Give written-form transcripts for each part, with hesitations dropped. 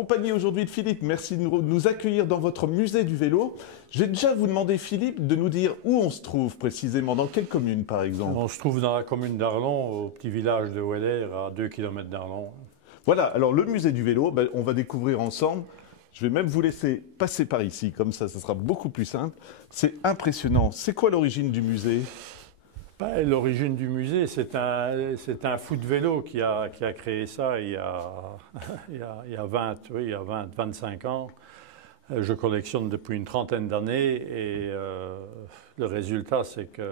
compagnie aujourd'hui de Philippe. Merci de nous accueillir dans votre musée du vélo. Je vais déjà vous demander, Philippe, de nous dire où on se trouve précisément, dans quelle commune par exemple? On se trouve dans la commune d'Arlon, au petit village de Weller, à 2 km d'Arlon. Voilà, alors le musée du vélo, on va découvrir ensemble. Je vais même vous laisser passer par ici, comme ça sera beaucoup plus simple. C'est impressionnant. C'est quoi l'origine du musée? L'origine du musée, c'est un fou de vélo qui a créé ça il y a 25 ans. Je collectionne depuis une trentaine d'années et le résultat, c'est qu'il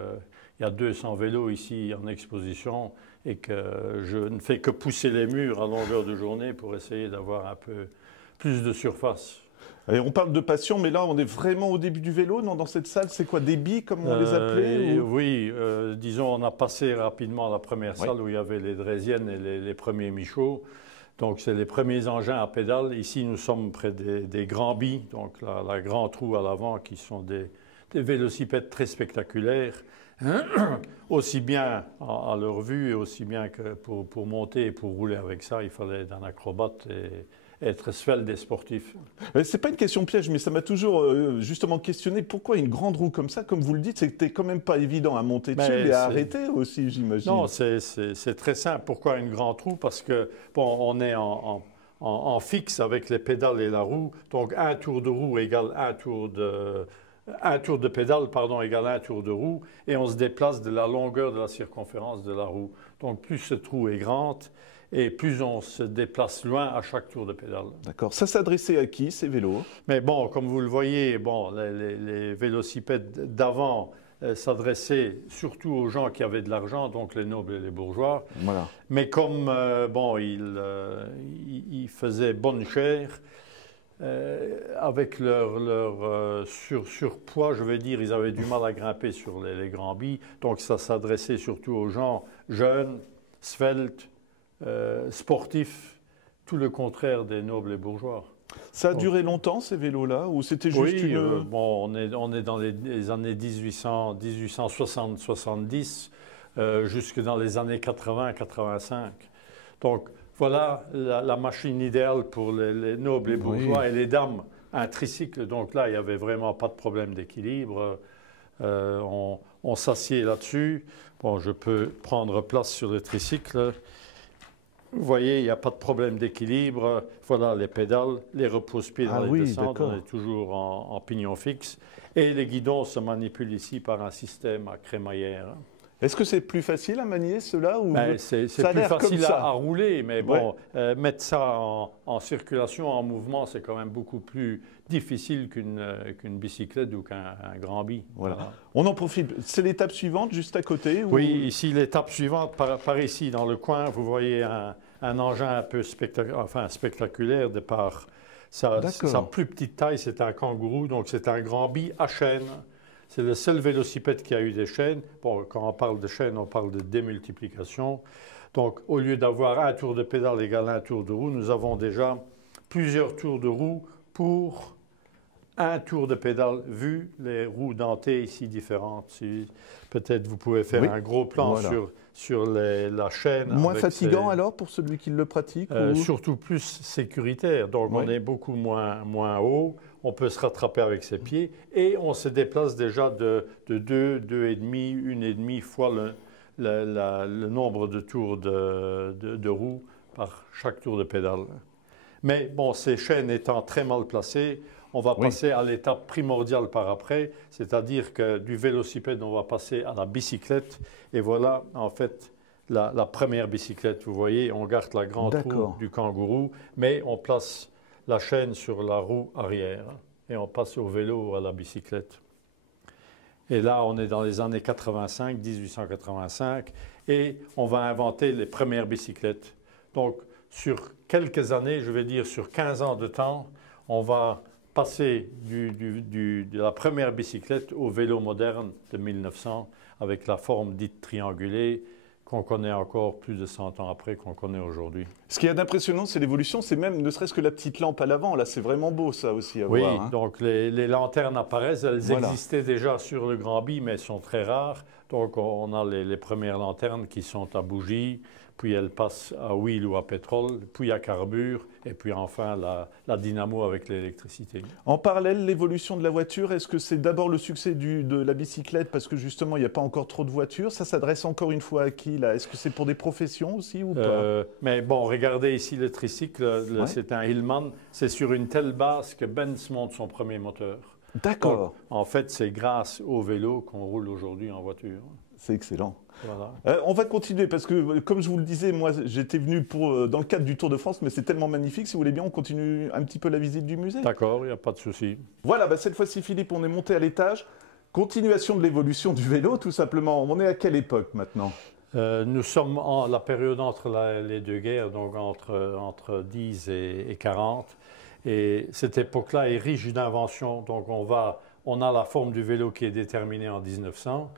y a 200 vélos ici en exposition et que je ne fais que pousser les murs à longueur de journée pour essayer d'avoir un peu plus de surface. Et on parle de passion, mais là, on est vraiment au début du vélo, non? Dans cette salle, c'est quoi, des billes, comme on les appelait ou... Oui, disons, on a passé rapidement la première salle où il y avait les draisiennes et les premiers Michauds. Donc, c'est les premiers engins à pédale. Ici, nous sommes près des grands billes, donc la grande roue à l'avant, qui sont des vélocipèdes très spectaculaires, aussi bien à leur vue et aussi bien que pour monter et pour rouler avec ça, il fallait être un acrobate et être svelte et sportif. C'est pas une question piège, mais ça m'a toujours justement questionné. Pourquoi une grande roue comme ça? Comme vous le dites, c'était quand même pas évident à monter dessus et à arrêter aussi, j'imagine. Non, c'est très simple. Pourquoi une grande roue? Parce que, bon, on est en fixe avec les pédales et la roue. Donc, un tour de roue égale un tour de pédale, pardon, égale un tour de roue. Et on se déplace de la longueur de la circonférence de la roue. Donc, plus cette roue est grande, et plus on se déplace loin à chaque tour de pédale. D'accord. Ça s'adressait à qui, ces vélos? Mais bon, comme vous le voyez, bon, les vélocipèdes d'avant s'adressaient surtout aux gens qui avaient de l'argent, donc les nobles et les bourgeois. Voilà. Mais comme bon, ils faisaient bonne chère, avec leur surpoids, je vais dire, ils avaient du mal à grimper sur les grands billes. Donc ça s'adressait surtout aux gens jeunes, sveltes, sportifs, tout le contraire des nobles et bourgeois. Ça a duré longtemps, ces vélos-là, ou c'était juste une... bon, on est dans les années 1860-70, jusque dans les années 80-85. Donc, voilà la machine idéale pour les nobles et bourgeois et les dames. Un tricycle, donc là, il n'y avait vraiment pas de problème d'équilibre. On s'assied là-dessus. Bon, je peux prendre place sur le tricycle. Vous voyez, il n'y a pas de problème d'équilibre. Voilà les pédales, les repose-pieds dans les descentes, on est toujours en pignon fixe. Et les guidons se manipulent ici par un système à crémaillère. Est-ce que c'est plus facile à manier cela ou... C'est plus facile à rouler, mais bon, mettre ça en circulation, en mouvement, c'est quand même beaucoup plus difficile qu'une bicyclette ou qu'un grand bi. Voilà. On en profite. C'est l'étape suivante, juste à côté ou... Oui, ici, l'étape suivante, par ici, dans le coin, vous voyez un engin un peu spectaculaire de par sa plus petite taille, c'est un kangourou, donc c'est un grand bi à chaîne. C'est le seul vélocipède qui a eu des chaînes. Bon, quand on parle de chaîne, on parle de démultiplication. Donc, au lieu d'avoir un tour de pédale égal à un tour de roue, nous avons déjà plusieurs tours de roue pour un tour de pédale, vu les roues dentées ici différentes. Peut-être vous pouvez faire un gros plan sur la chaîne. Moins fatigant alors pour celui qui le pratique Surtout plus sécuritaire. Donc, on est beaucoup moins haut. On peut se rattraper avec ses pieds et on se déplace déjà de 2, 2,5, 1,5 fois le nombre de tours de roues par chaque tour de pédale. Mais bon, ces chaînes étant très mal placées, on va passer à l'étape primordiale par après, c'est-à-dire que du vélocipède, on va passer à la bicyclette. Et voilà, en fait, la première bicyclette. Vous voyez, on garde la grande roue du kangourou, mais on place la chaîne sur la roue arrière et on passe au vélo ou à la bicyclette. Et là, on est dans les années 85, 1885, et on va inventer les premières bicyclettes. Donc, sur quelques années, je vais dire sur 15 ans de temps, on va passer de la première bicyclette au vélo moderne de 1900 avec la forme dite triangulée, qu'on connaît encore plus de 100 ans après qu'on connaît aujourd'hui. Ce qui est impressionnant, c'est l'évolution, c'est même ne serait-ce que la petite lampe à l'avant, là c'est vraiment beau ça aussi à voir. Oui, donc les lanternes apparaissent, elles existaient déjà sur le Grand Bi, mais elles sont très rares. Donc on a les premières lanternes qui sont à bougie. puis elle passe à huile ou à pétrole, puis à carbure, et puis enfin la dynamo avec l'électricité. En parallèle, l'évolution de la voiture, est-ce que c'est d'abord le succès de la bicyclette parce que justement il n'y a pas encore trop de voitures? Ça s'adresse encore une fois à qui là? Est-ce que c'est pour des professions aussi ou pas? Mais bon, regardez ici le tricycle, Ouais. c'est un Hillman, c'est sur une telle base que Benz monte son premier moteur. D'accord, Donc, en fait, c'est grâce au vélo qu'on roule aujourd'hui en voiture. c'est excellent. Voilà. On va continuer parce que, comme je vous le disais, moi j'étais venu dans le cadre du Tour de France, mais c'est tellement magnifique. Si vous voulez bien, on continue un petit peu la visite du musée. D'accord, il n'y a pas de souci. Voilà, bah, cette fois-ci, Philippe, on est monté à l'étage. Continuation de l'évolution du vélo, tout simplement. On est à quelle époque maintenant? Nous sommes en la période entre les deux guerres, donc entre 10 et 40. Et cette époque-là est riche d'inventions. Donc on a la forme du vélo qui est déterminée en 1900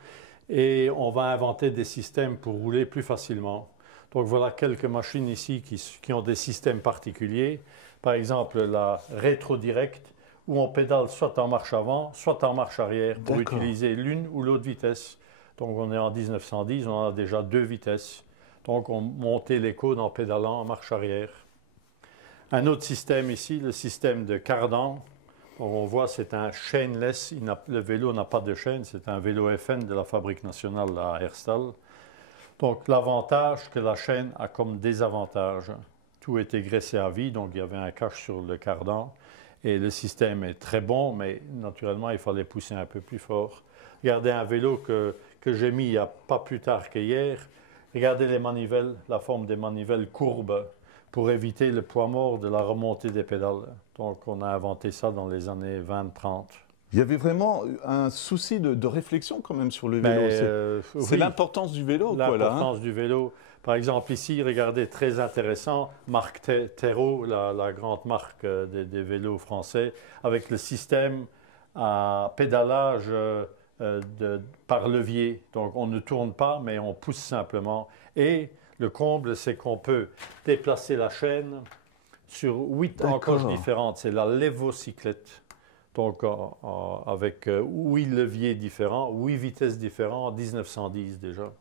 et on va inventer des systèmes pour rouler plus facilement. Donc voilà quelques machines ici qui ont des systèmes particuliers. Par exemple, la rétro-direct, où on pédale soit en marche avant, soit en marche arrière pour utiliser l'une ou l'autre vitesse. Donc on est en 1910, on a déjà 2 vitesses. Donc on montait les cônes en pédalant en marche arrière. Un autre système ici, le système de cardan. On voit c'est un chainless, le vélo n'a pas de chaîne, c'est un vélo FN de la Fabrique nationale à Herstal. Donc l'avantage que la chaîne a comme désavantage. Tout était graissé à vie, donc il y avait un cache sur le cardan. Et le système est très bon, mais naturellement, il fallait pousser un peu plus fort. Regardez un vélo que j'ai mis il n'y a pas plus tard qu'hier. Regardez les manivelles, la forme des manivelles courbes pour éviter le poids mort de la remontée des pédales. Donc, on a inventé ça dans les années 20-30. Il y avait vraiment un souci de réflexion quand même sur le vélo. C'est oui, l'importance du vélo, quoi, là. l'importance du vélo. Par exemple, ici, regardez, très intéressant, marque Terreau, la grande marque des vélos français, avec le système à pédalage par levier. Donc, on ne tourne pas, mais on pousse simplement. Et le comble, c'est qu'on peut déplacer la chaîne sur 8 encoches différentes. C'est la lévocyclette. Donc, avec 8 leviers différents, 8 vitesses différentes, en 1910 déjà.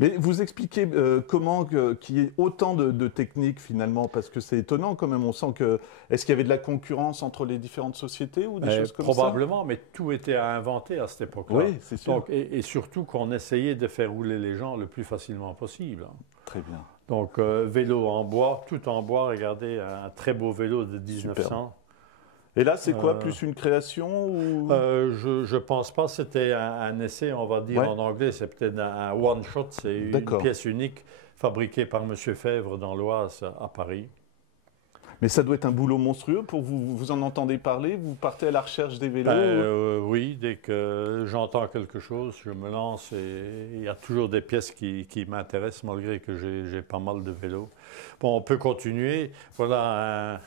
Mais vous expliquez comment qu'il y ait autant de techniques finalement, parce que c'est étonnant quand même. On sent que est-ce qu'il y avait de la concurrence entre les différentes sociétés ou des choses comme probablement, mais tout était à inventer à cette époque-là. Oui, c'est sûr. Donc, et surtout qu'on essayait de faire rouler les gens le plus facilement possible. Très bien. Donc vélo en bois, tout en bois. Regardez, un très beau vélo de 1900. Super. Et là, c'est quoi, plus une création ou... Je pense pas. C'était un essai, on va dire en anglais. C'est peut-être un one-shot. C'est une pièce unique fabriquée par M. Fèvre dans l'Oise à Paris. Mais ça doit être un boulot monstrueux pour vous. Vous en entendez parler? Vous partez à la recherche des vélos? Oui, dès que j'entends quelque chose, je me lance. Et il y a toujours des pièces qui m'intéressent, malgré que j'ai pas mal de vélos. Bon, on peut continuer. Voilà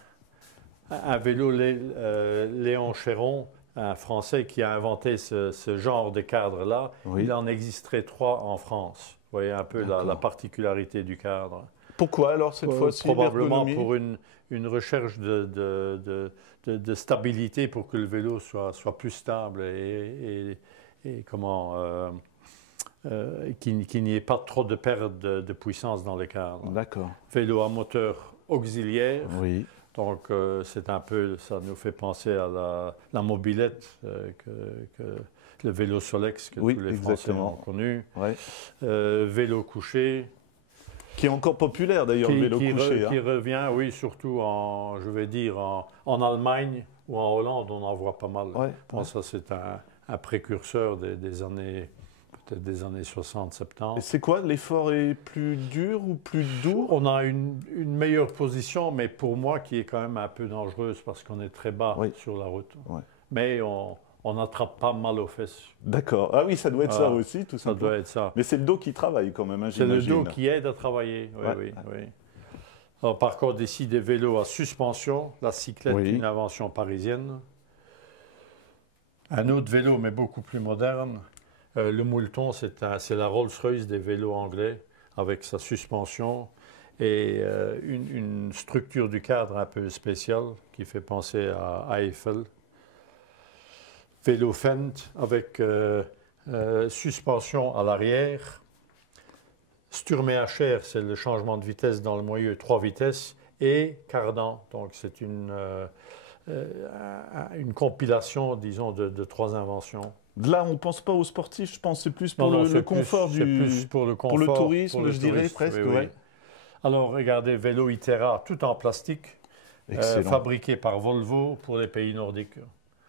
un vélo Léon Chéron, un Français qui a inventé ce genre de cadre-là. Oui. Il en existerait 3 en France. Vous voyez un peu la particularité du cadre. Pourquoi alors cette fois-ci? Probablement pour une recherche de stabilité pour que le vélo soit plus stable et qu'il n'y ait pas trop de perte de puissance dans le cadre. D'accord. Vélo à moteur auxiliaire. Oui. Donc, c'est un peu, ça nous fait penser à la mobilette, le vélo Solex que tous les Français ont connu. Ouais. Vélo couché. Qui est encore populaire d'ailleurs, le vélo couché. Qui revient, oui, surtout en Allemagne ou en Hollande, on en voit pas mal. Ouais, je pense que ça, c'est un précurseur des années... peut-être des années 60, 70. C'est quoi? L'effort est plus dur ou plus doux? On a une meilleure position, mais pour moi, qui est quand même un peu dangereuse parce qu'on est très bas sur la route. Ouais. Mais on n'attrape pas mal aux fesses. D'accord. Ah oui, ça doit être ça aussi, tout simplement. Ça doit être ça. Mais c'est le dos qui travaille quand même, hein, c'est le dos qui aide à travailler, oui. Alors, par contre, ici, des vélos à suspension. La cyclette, une invention parisienne. Un autre vélo, mais beaucoup plus moderne. Le Moulton, c'est la Rolls-Royce des vélos anglais, avec sa suspension et une structure du cadre un peu spéciale qui fait penser à Eiffel. Vélo Fendt avec suspension à l'arrière, Sturmé-Hacher, c'est le changement de vitesse dans le moyeu, 3 vitesses, et cardan. Donc, c'est une compilation, disons, de 3 inventions. Là, on ne pense pas aux sportifs, je pense que c'est plus pour Non, le confort c'est plus pour le confort, pour le tourisme, pour le je dirais tourisme, presque. oui, oui. Ouais. Alors, regardez, vélo Itera, tout en plastique, fabriqué par Volvo pour les pays nordiques.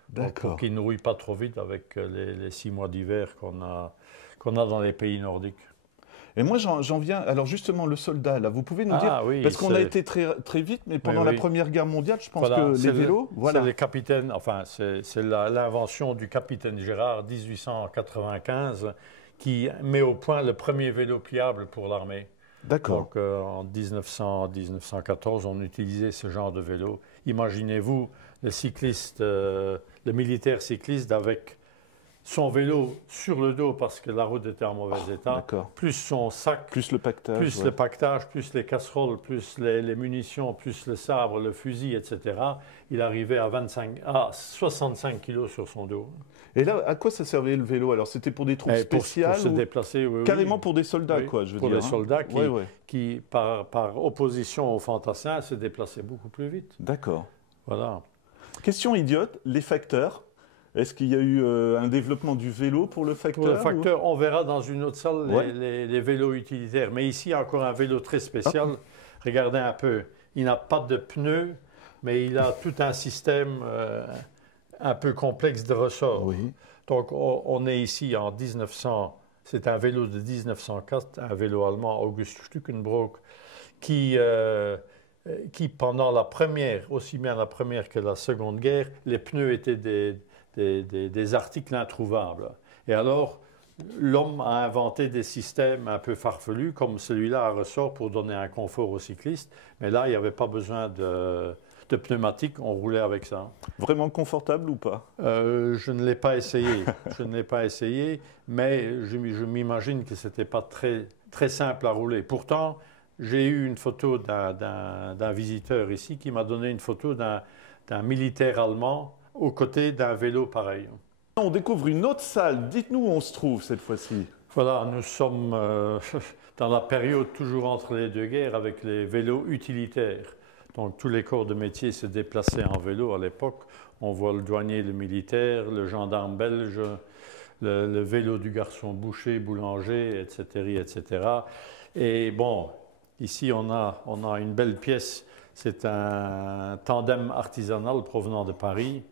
D'accord. Pour qu'ils ne rouillent pas trop vite avec les 6 mois d'hiver qu'on a dans les pays nordiques. Et moi, j'en viens. Alors, justement, le soldat, là, vous pouvez nous dire. Oui, parce qu'on a été très, très vite, mais pendant la Première Guerre mondiale, je pense que les vélos. Voilà. C'est les capitaines, enfin, c'est l'invention du capitaine Gérard, 1895, qui met au point le premier vélo pliable pour l'armée. D'accord. Donc, en 1914, on utilisait ce genre de vélo. Imaginez-vous le cycliste, le militaire cycliste avec son vélo sur le dos parce que la route était en mauvais état, plus son sac, plus le pactage, le pactage, plus les casseroles, plus les munitions, plus le sabre, le fusil, etc. Il arrivait à 65 kilos sur son dos. Et là, à quoi ça servait le vélo? Alors, c'était pour des troupes spéciales pour se déplacer, carrément pour des soldats, quoi, je veux dire. Pour des soldats qui par opposition aux fantassins, se déplaçaient beaucoup plus vite. D'accord. Voilà. Question idiote, les facteurs. Est-ce qu'il y a eu un développement du vélo pour le facteur? Pour le facteur, on verra dans une autre salle les vélos utilitaires. Mais ici, il y a encore un vélo très spécial. Regardez un peu. Il n'a pas de pneus, mais il a tout un système un peu complexe de ressorts. Oui. Donc, on est ici en 1900. C'est un vélo de 1904, un vélo allemand, August Stukenbrock, qui pendant la première, aussi bien la première que la seconde guerre, les pneus étaient des articles introuvables. Et alors, l'homme a inventé des systèmes un peu farfelus, comme celui-là à ressort, pour donner un confort aux cyclistes. Mais là, il n'y avait pas besoin de pneumatique, on roulait avec ça. Vraiment confortable ou pas? Je ne l'ai pas essayé. Je ne l'ai pas essayé, mais je m'imagine que ce n'était pas très, très simple à rouler. Pourtant, j'ai eu une photo d'un visiteur ici qui m'a donné une photo d'un militaire allemand aux côtés d'un vélo pareil. On découvre une autre salle. Dites-nous où on se trouve cette fois-ci. Voilà, nous sommes dans la période toujours entre les deux guerres avec les vélos utilitaires. Donc tous les corps de métier se déplaçaient en vélo à l'époque. On voit le douanier, le militaire, le gendarme belge, le vélo du garçon boucher, boulanger, etc., etc. Et bon, ici on a une belle pièce. C'est un tandem artisanal provenant de Paris.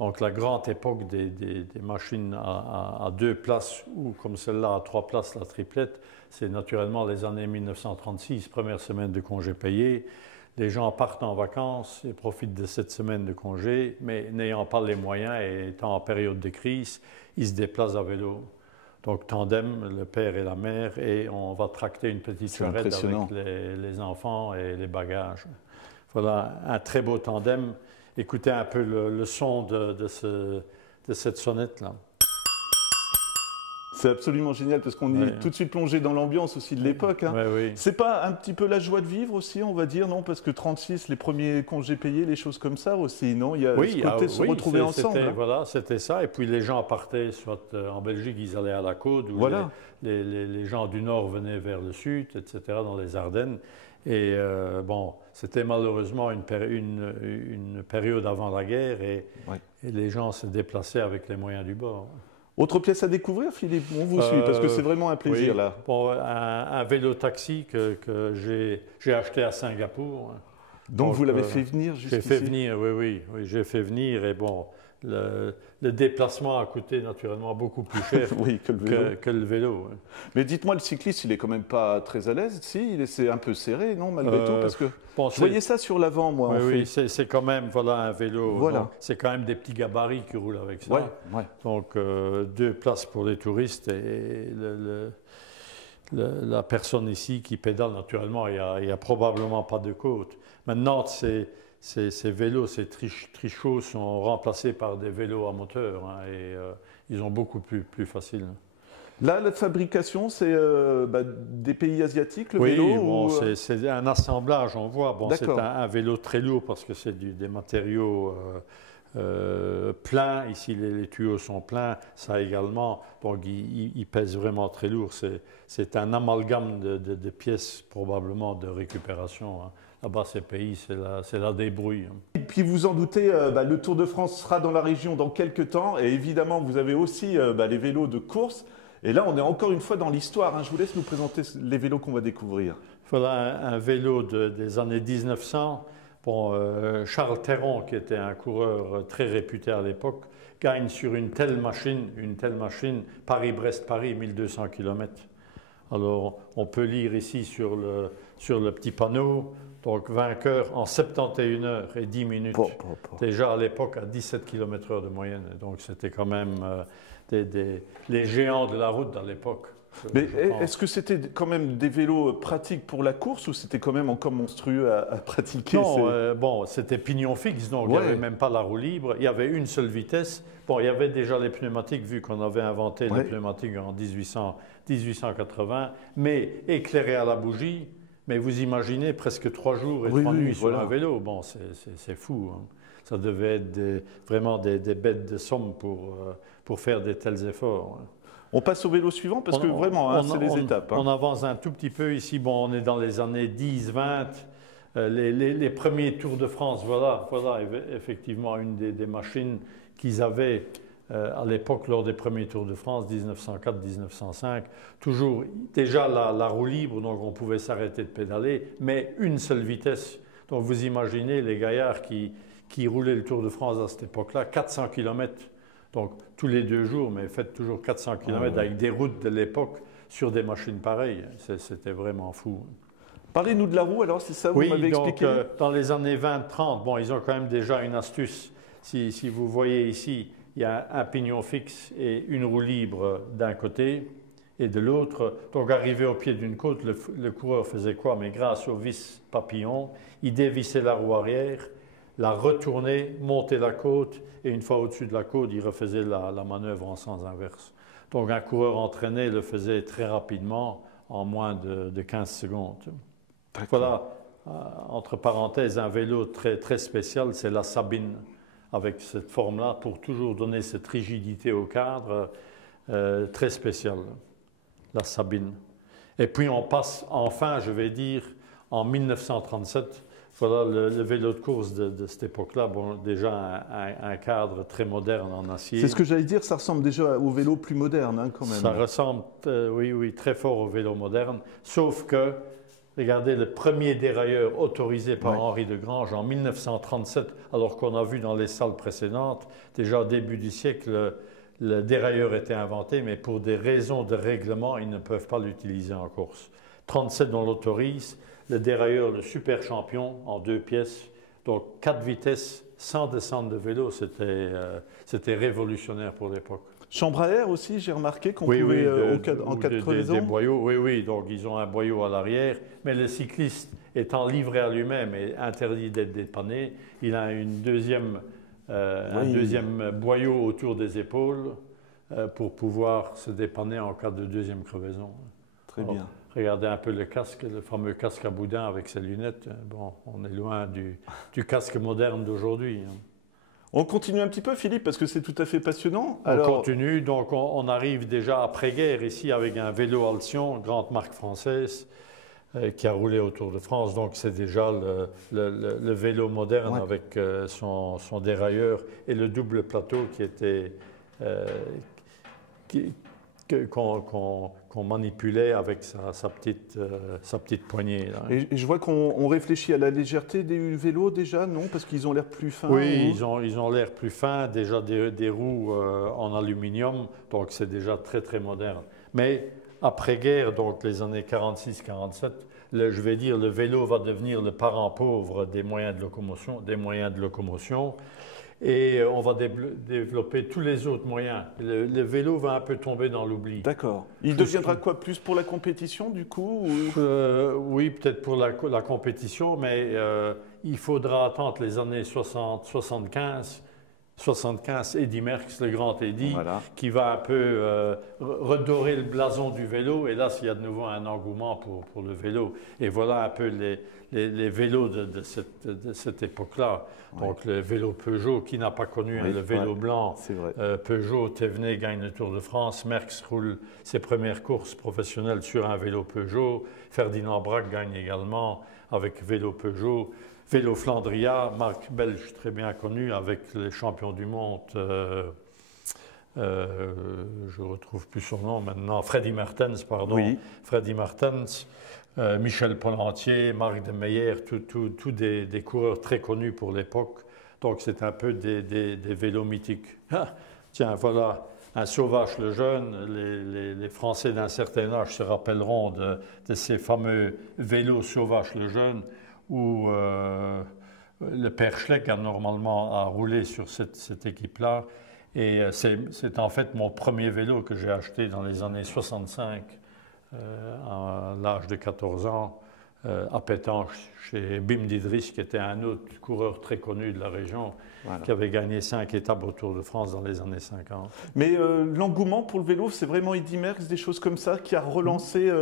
Donc la grande époque des machines à 2 places ou comme celle-là à 3 places, la triplette, c'est naturellement les années 1936, première semaine de congé payé. Les gens partent en vacances et profitent de cette semaine de congé, mais n'ayant pas les moyens et étant en période de crise, ils se déplacent à vélo. Donc tandem, le père et la mère, et on va tracter une petite charrette avec les enfants et les bagages. Voilà, un très beau tandem. Écoutez un peu le son de cette sonnette-là. C'est absolument génial parce qu'on est tout de suite plongé dans l'ambiance aussi de l'époque. Hein. Oui. C'est pas un petit peu la joie de vivre aussi, on va dire, non? Parce que 36, les premiers congés payés, les choses comme ça aussi, non? Il y a ce côté se retrouver ensemble. Hein. Voilà, c'était ça. Et puis les gens partaient, soit en Belgique, ils allaient à la côte, ou les gens du nord venaient vers le sud, etc., dans les Ardennes. Et bon, c'était malheureusement une période avant la guerre et les gens se déplaçaient avec les moyens du bord. Autre pièce à découvrir, Philippe? On vous suit parce que c'est vraiment un plaisir là. Bon, un vélo-taxi que j'ai acheté à Singapour. Donc vous l'avez fait venir jusqu'ici? J'ai fait venir, oui, j'ai fait venir et bon, le déplacement a coûté naturellement beaucoup plus cher que le vélo. Mais dites-moi, le cycliste, il est quand même pas très à l'aise, si? C'est un peu serré, non, malgré tout? Parce que je voyais ça sur l'avant, moi. Oui, c'est quand même un vélo. Voilà. C'est quand même des petits gabarits qui roulent avec ça. Donc 2 places pour les touristes et la personne ici qui pédale, naturellement, il n'y a probablement pas de côte. Maintenant, ces vélos, ces trichots sont remplacés par des vélos à moteur et ils ont beaucoup plus facile. Là, la fabrication, c'est des pays asiatiques, le vélo? Oui, bon, c'est un assemblage, on voit. Bon, c'est un vélo très lourd parce que c'est des matériaux plein. Ici, les tuyaux sont pleins, ça également. Donc, il pèse vraiment très lourd. C'est un amalgame de pièces, probablement, de récupération. Hein. Là-bas, ces pays, c'est la débrouille. Et puis, vous en doutez, le Tour de France sera dans la région dans quelques temps. Et évidemment, vous avez aussi les vélos de course. Et là, on est encore une fois dans l'histoire. Hein. Je vous laisse nous présenter les vélos qu'on va découvrir. Voilà un vélo des années 1900. Bon, Charles Théron, qui était un coureur très réputé à l'époque, gagne sur une telle machine, Paris-Brest-Paris, 1200 km. Alors, on peut lire ici sur le petit panneau, donc vainqueur en 71 heures et 10 minutes. Déjà à l'époque à 17 km/h de moyenne. Donc, c'était quand même les géants de la route à l'époque. Mais est-ce que c'était quand même des vélos pratiques pour la course ou c'était quand même encore monstrueux à pratiquer? Non, bon, c'était pignon fixe, donc il n'y avait même pas la roue libre. Il y avait une seule vitesse. Bon, il y avait déjà les pneumatiques, vu qu'on avait inventé les pneumatiques en 1880, mais éclairé à la bougie. Mais vous imaginez presque 3 jours et 3 nuits sur un vélo. Bon, c'est fou. Hein. Ça devait être vraiment des bêtes de somme pour faire de tels efforts. Hein. On passe au vélo suivant parce que vraiment, c'est les étapes. Hein. On avance un tout petit peu ici. Bon, on est dans les années 10-20. Les premiers Tours de France, voilà effectivement une des machines qu'ils avaient à l'époque lors des premiers Tours de France, 1904-1905. Toujours, déjà la roue libre, donc on pouvait s'arrêter de pédaler, mais une seule vitesse. Donc vous imaginez les gaillards qui roulaient le Tour de France à cette époque-là, 400 km. Donc, tous les 2 jours, mais faites toujours 400 km avec des routes de l'époque sur des machines pareilles. C'était vraiment fou. Parlez-nous de la roue, alors, c'est ça, vous m'avez expliqué? Dans les années 20-30, bon, ils ont quand même déjà une astuce. Si vous voyez ici, il y a un pignon fixe et une roue libre d'un côté et de l'autre. Donc, arrivé au pied d'une côte, le coureur faisait quoi? Mais grâce au vis papillon, il dévissait la roue arrière, la retournait, montait la côte, et une fois au-dessus de la côte, il refaisait la manœuvre en sens inverse. Donc un coureur entraîné le faisait très rapidement, en moins de 15 secondes. Voilà, entre parenthèses, un vélo très, très spécial, c'est la Sabine, avec cette forme-là, pour toujours donner cette rigidité au cadre, très spéciale, la Sabine. Et puis on passe enfin, je vais dire, en 1937, voilà le vélo de course de cette époque-là, bon, déjà un cadre très moderne en acier. C'est ce que j'allais dire, ça ressemble déjà au vélo plus moderne, hein, quand même. Ça ressemble, oui, très fort au vélo moderne, sauf que, regardez, le premier dérailleur autorisé par Henri de Grange en 1937, alors qu'on a vu dans les salles précédentes, déjà au début du siècle, le dérailleur était inventé, mais pour des raisons de règlement, ils ne peuvent pas l'utiliser en course. 37, on l'autorise. Le dérailleur, le super champion, en 2 pièces, donc 4 vitesses, sans descente de vélo, c'était révolutionnaire pour l'époque. Chambre à air aussi, j'ai remarqué qu'on pouvait, en cas de crevaison. Des boyaux, oui, donc ils ont un boyau à l'arrière, mais le cycliste étant livré à lui-même et interdit d'être dépanné, il a un deuxième boyau autour des épaules pour pouvoir se dépanner en cas de deuxième crevaison. Très bien. Regardez un peu le casque, le fameux casque à boudin avec ses lunettes. Bon, on est loin du casque moderne d'aujourd'hui. On continue un petit peu, Philippe, parce que c'est tout à fait passionnant. On continue, donc on arrive déjà après-guerre ici avec un vélo Alcyon, grande marque française, qui a roulé au Tour de France. Donc c'est déjà le vélo moderne avec son dérailleur et le double plateau qui était... qu'on manipulait avec sa petite poignée. Là. Et je vois qu'on réfléchit à la légèreté des vélos déjà, non? Parce qu'ils ont l'air plus fins. Oui, ils ont l'air plus fins, déjà des roues en aluminium, donc c'est déjà très très moderne. Mais après-guerre, donc les années 46-47, je vais dire le vélo va devenir le parent pauvre des moyens de locomotion. Et on va développer tous les autres moyens. Le vélo va un peu tomber dans l'oubli. D'accord. Il deviendra quoi? Plus pour la compétition, du coup Oui, peut-être pour la compétition, mais il faudra attendre les années 60-75 75, Eddy Merckx, le grand Eddy, Voilà. qui va un peu redorer le blason du vélo. Et là, il y a de nouveau un engouement pour le vélo. Et voilà un peu les vélos de cette époque-là. Ouais. Donc le vélo Peugeot, qui n'a pas connu Oui, le vélo ouais, blanc. c'est vrai. Peugeot, Thévenet gagne le Tour de France. Merckx roule ses premières courses professionnelles sur un vélo Peugeot. Ferdinand Braque gagne également avec vélo Peugeot. Vélo Flandria, marque belge très bien connue avec les champions du monde, je ne retrouve plus son nom maintenant, Freddy Mertens, pardon. Oui. Freddy Mertens, Michel Pollentier, Marc de Meyer, tous des coureurs très connus pour l'époque. Donc c'est un peu des vélos mythiques. Ah, tiens, voilà, un Sauvage le Jeune. Les Français d'un certain âge se rappelleront de ces fameux vélos Sauvage le Jeune, où le père Schleck a normalement roulé sur cette équipe-là. Et c'est en fait mon premier vélo que j'ai acheté dans les années 65, à l'âge de 14 ans, à Pétanche, chez Bim Didris, qui était un autre coureur très connu de la région, voilà, qui avait gagné 5 étapes au Tour de France dans les années 50. Mais l'engouement pour le vélo, c'est vraiment Eddy Merckx, des choses comme ça, qui a relancé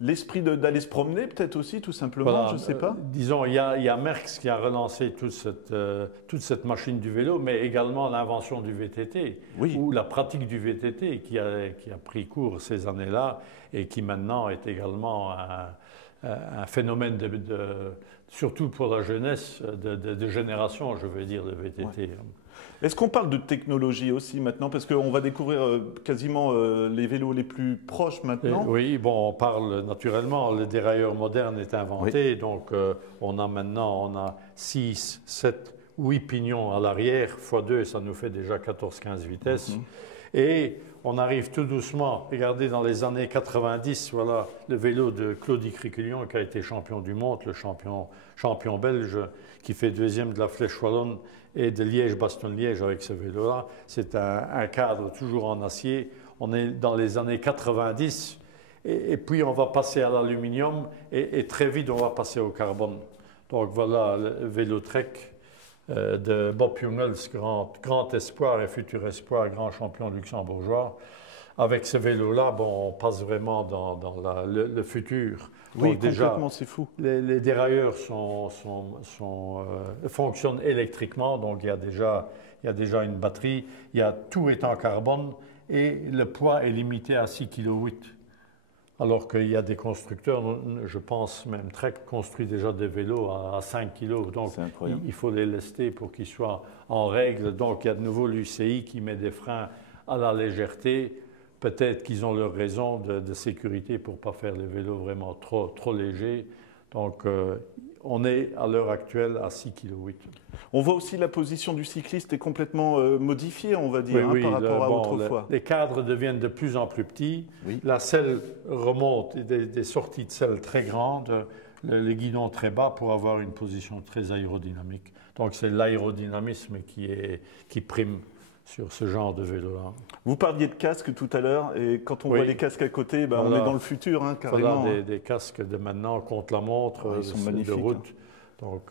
l'esprit d'aller se promener, peut-être aussi, tout simplement, voilà, je ne sais pas. Disons, il y a Merckx qui a relancé toute cette machine du vélo, mais également l'invention du VTT, oui, ou la pratique du VTT qui a pris cours ces années-là et qui maintenant est également un phénomène surtout pour la jeunesse de génération, je veux dire, de VTT. Ouais. Est-ce qu'on parle de technologie aussi maintenant? Parce qu'on va découvrir quasiment les vélos les plus proches maintenant. Oui, bon, on parle naturellement, le dérailleur moderne est inventé, oui, donc on a 6, 7, 8 pignons à l'arrière, x2, ça nous fait déjà 14-15 vitesses. Et on arrive tout doucement, regardez dans les années 90, voilà le vélo de Claudie Criquelion qui a été champion du monde, le champion belge qui fait deuxième de la Flèche Wallonne et de Liège-Bastogne-Liège avec ce vélo-là. C'est un cadre toujours en acier. On est dans les années 90 et puis on va passer à l'aluminium et très vite on va passer au carbone. Donc voilà le vélo Trek de Bob Jungels, grand espoir et futur espoir, grand champion luxembourgeois. Avec ce vélo-là, bon, on passe vraiment dans le futur. Oui, donc déjà, complètement, c'est fou. Les dérailleurs fonctionnent électriquement, donc il y a déjà une batterie, tout est en carbone et le poids est limité à 6,8 kg. Alors qu'il y a des constructeurs, je pense même Trek construit déjà des vélos à 5 kg. Donc il faut les lester pour qu'ils soient en règle. Donc il y a de nouveau l'UCI qui met des freins à la légèreté. Peut-être qu'ils ont leur raison de sécurité pour ne pas faire les vélos vraiment trop légers. Donc on est à l'heure actuelle à 6,8 kg. On voit aussi la position du cycliste est complètement modifiée, on va dire, oui, par rapport à autrefois. Les cadres deviennent de plus en plus petits. Oui. La selle remonte, des sorties de selle très grandes, les guidons très bas pour avoir une position très aérodynamique. Donc c'est l'aérodynamisme qui prime sur ce genre de vélo-là. Vous parliez de casques tout à l'heure, et quand on voit les casques à côté, ben voilà, on est dans le futur, hein, carrément. Voilà des casques de maintenant contre la montre, ils sont magnifiques, de route. Hein. Donc,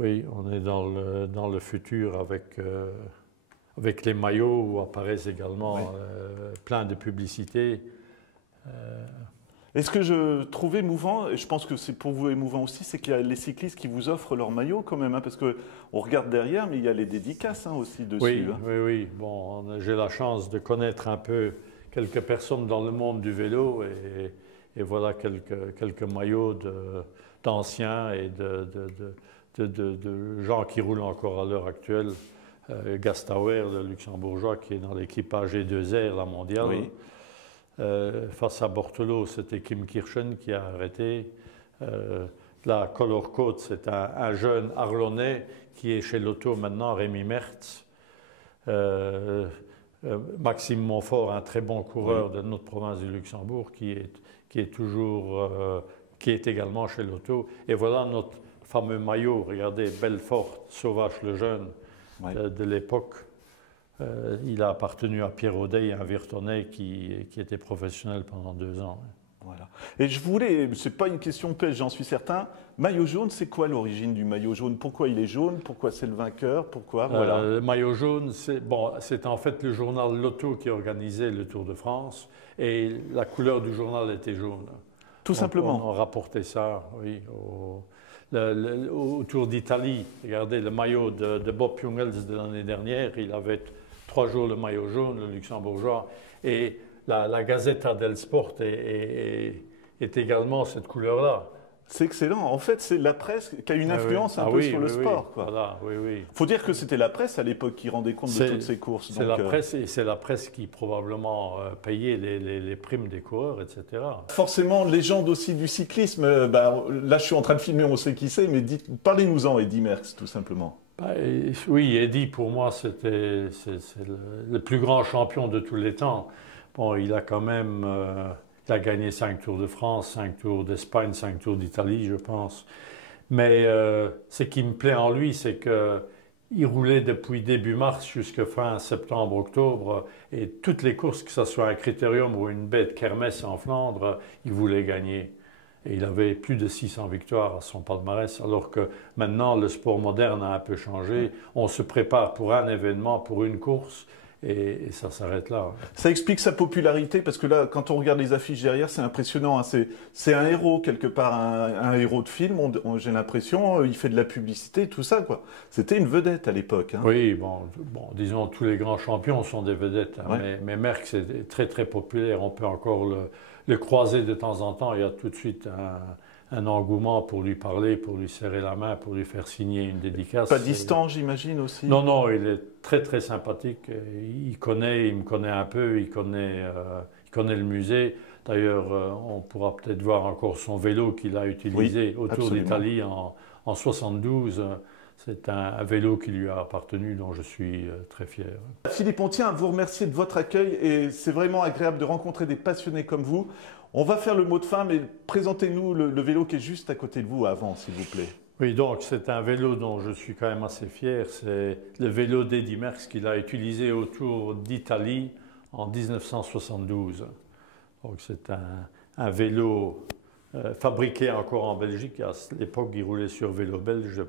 oui, on est dans le futur avec les maillots où apparaissent également plein de publicités. Et ce que je trouvais émouvant, et je pense que c'est pour vous émouvant aussi, c'est qu'il y a les cyclistes qui vous offrent leur maillot quand même, hein, parce qu'on regarde derrière, mais il y a les dédicaces aussi dessus. Oui, hein. oui. Bon, j'ai la chance de connaître un peu quelques personnes dans le monde du vélo et voilà quelques maillots d'anciens et de gens qui roulent encore à l'heure actuelle. Gastauer, le luxembourgeois, qui est dans l'équipage E2R, la mondiale. Oui. Face à Bortolo, c'était Kim Kirchen qui a arrêté. La Color Code, c'est un jeune Arlonnais qui est chez Lotto maintenant, Rémi Mertz. Maxime Montfort, un très bon coureur de notre province du Luxembourg, qui est également chez Lotto. Et voilà notre fameux maillot, regardez, Belfort, Sauvage le Jeune, de l'époque. Il a appartenu à Pierre Audet et à un Virtonais qui était professionnel pendant 2 ans. Voilà. Et je voulais, c'est pas une question piège, j'en suis certain. Maillot jaune, c'est quoi l'origine du maillot jaune? Pourquoi il est jaune? Pourquoi c'est le vainqueur? Pourquoi? Voilà. Le maillot jaune, c'est en fait le journal Lotto qui organisait le Tour de France et la couleur du journal était jaune. Tout simplement. On rapportait ça, oui, au Tour d'Italie. Regardez, le maillot de Bob Jungels de l'année dernière, il avait 3 jours le maillot jaune, le luxembourgeois, et la Gazzetta del Sport est également cette couleur-là. C'est excellent. En fait, c'est la presse qui a une influence un peu sur le sport. Quoi. Voilà, oui, oui. Faut dire que c'était la presse à l'époque qui rendait compte de toutes ces courses. C'est la presse et c'est la presse qui probablement payait les primes des coureurs, etc. Forcément, légende aussi du cyclisme. Là, je suis en train de filmer, on sait qui c'est, mais parlez-nous-en, Eddy Merckx, tout simplement. Oui, Eddy, pour moi, c'est le plus grand champion de tous les temps. Bon, il a quand même... il a gagné 5 Tours de France, 5 Tours d'Espagne, 5 Tours d'Italie, je pense. Mais ce qui me plaît en lui, c'est qu'il roulait depuis début mars jusqu'à fin septembre, octobre. Et toutes les courses, que ce soit un critérium ou une bête kermesse en Flandre, il voulait gagner. Et il avait plus de 600 victoires à son palmarès, alors que maintenant, le sport moderne a un peu changé. On se prépare pour un événement, pour une course. Et ça s'arrête là. Ça explique sa popularité parce que là, quand on regarde les affiches derrière, c'est impressionnant. Hein. C'est un héros, quelque part, un héros de film. J'ai l'impression, il fait de la publicité, tout ça, quoi. C'était une vedette à l'époque. Hein. Oui, bon, disons, tous les grands champions sont des vedettes. Hein, ouais. mais Merckx est très, très populaire. On peut encore le croiser de temps en temps. Il y a tout de suite un engouement pour lui parler, pour lui serrer la main, pour lui faire signer une dédicace. Pas distant, j'imagine aussi. Non, non, il est très très sympathique. Il me connaît un peu, il connaît le musée. D'ailleurs, on pourra peut-être voir encore son vélo qu'il a utilisé autour d'Italie en 72. C'est un vélo qui lui a appartenu, dont je suis très fier. Philippe, on tient à vous remercier de votre accueil et c'est vraiment agréable de rencontrer des passionnés comme vous. On va faire le mot de fin, mais présentez-nous le vélo qui est juste à côté de vous avant, s'il vous plaît. Oui, donc c'est un vélo dont je suis quand même assez fier. C'est le vélo d'Eddy Merckx qu'il a utilisé au Tour d'Italie en 1972. Donc c'est un vélo fabriqué encore en Belgique. À l'époque, il roulait sur vélo belge,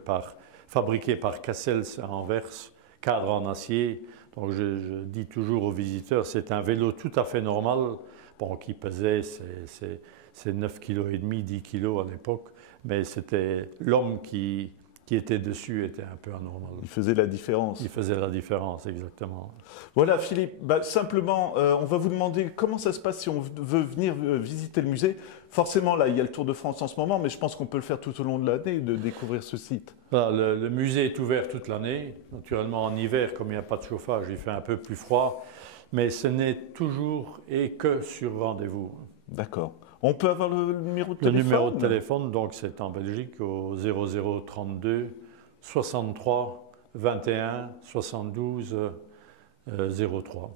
fabriqué par Cassels à Anvers, cadre en acier. Donc je dis toujours aux visiteurs, c'est un vélo tout à fait normal. Bon, qui pesait c'est 9,5 kg, 10 kg à l'époque, mais c'était l'homme qui était dessus était un peu anormal. Il faisait la différence. Il faisait la différence, exactement. Voilà, Philippe, simplement, on va vous demander comment ça se passe si on veut venir visiter le musée. Forcément, là, il y a le Tour de France en ce moment, mais je pense qu'on peut le faire tout au long de l'année, de découvrir ce site. Voilà, le musée est ouvert toute l'année. Naturellement, en hiver, comme il n'y a pas de chauffage, il fait un peu plus froid. Mais ce n'est toujours et que sur rendez-vous. D'accord. On peut avoir le numéro de téléphone? Le numéro de téléphone, donc c'est en Belgique au 0032 63 21 72 03.